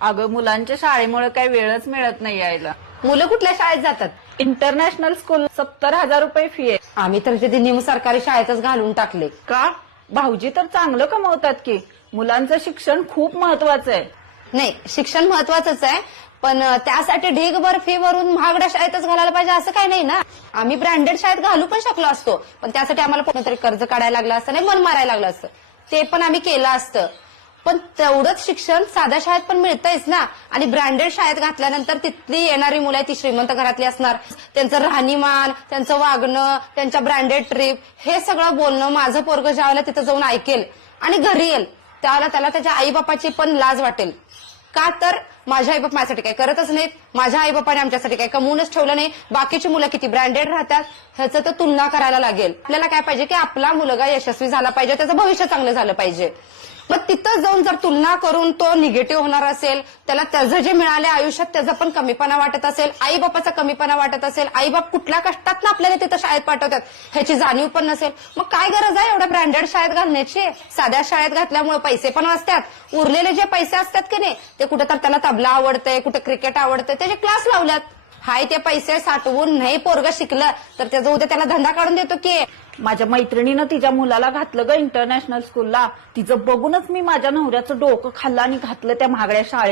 अगं मुलांच्या शाळेमुळे काही वेळच मिळत नाही यायला. मुलं कुठल्या शाळेत जातात? इंटरनॅशनल स्कूल 70,000 रुपये फी आहे. आम्ही तर ते निम सरकारी शाळेतच घालून टाकले. का? भाऊजी तर चांगलं कमवतात की. मुलांचं शिक्षण खूप महत्वाचं आहे. नाही, शिक्षण महत्वाचंच आहे, पण त्यासाठी ढीगभर फी भरून महागड्या शाळेतच घालायला पाहिजे असं काही नाही ना. आम्ही ब्रँडेड शाळेत घालू पण शकलो असतो, पण त्यासाठी आम्हाला कोणतरी कर्ज काढायला लागलं असतं, नाही मन मारायला लागलं असतं. ते पण आम्ही केलं असतं. पण तेवढंच शिक्षण साध्या शाळेत पण मिळतंयच ना. आणि ब्रँडेड शाळेत घातल्यानंतर तिथली येणारी मुलं आहे ती श्रीमंत घरातली असणार. त्यांचं राहणीमान, त्यांचं वागणं, त्यांच्या ब्रँडेड ट्रिप, हे सगळं बोलणं माझं पोरगं ज्यावेळेला तिथं जाऊन ऐकेल आणि घरी येईल त्यावेळेला त्याला त्याच्या आईबापाची पण लाज वाटेल. का तर माझ्या आईबाप माझ्यासाठी काही करतच नाहीत, माझ्या आईबापाने आमच्यासाठी काही कमवूनच ठेवलं नाही. बाकीची मुलं किती ब्रँडेड राहतात ह्याचं तर तुलना करायला लागेल. आपल्याला काय पाहिजे की आपला मुलगा यशस्वी झाला पाहिजे, त्याचं भविष्य चांगलं झालं पाहिजे. मग तिथं जाऊन जर तुलना करून तो निगेटिव्ह होणार असेल, त्याला त्याचं जे मिळाले आयुष्यात त्याचा पण कमीपणा वाटत असेल, आईबापाचा कमीपणा वाटत असेल, आईबाप कुठल्या कष्टात ना आपल्याला तिथं शाळेत पाठवतात ह्याची जाणीव पण नसेल, मग काय गरज आहे एवढ्या ब्रँडेड शाळेत घालण्याची? साध्या शाळेत घातल्यामुळे पैसे पण वाचतात, उरलेले जे पैसे असतात की नाही ते कुठं तर त्याला तबला आवडतंय, कुठे क्रिकेट आवडतंय, त्याचे क्लास लावल्यात. हाय ते पैसे साठवून नाही पोरगं शिकलं तर त्याचा उद्या त्याला धंदा काढून देतो की. माझ्या मैत्रिणीनं तिच्या मुलाला घातलं ग इंटरनॅशनल स्कूलला. तिचं बघूनच मी माझ्या नवऱ्याचं डोकं खाल्लं आणि घातलं त्या महागड्या शाळेत.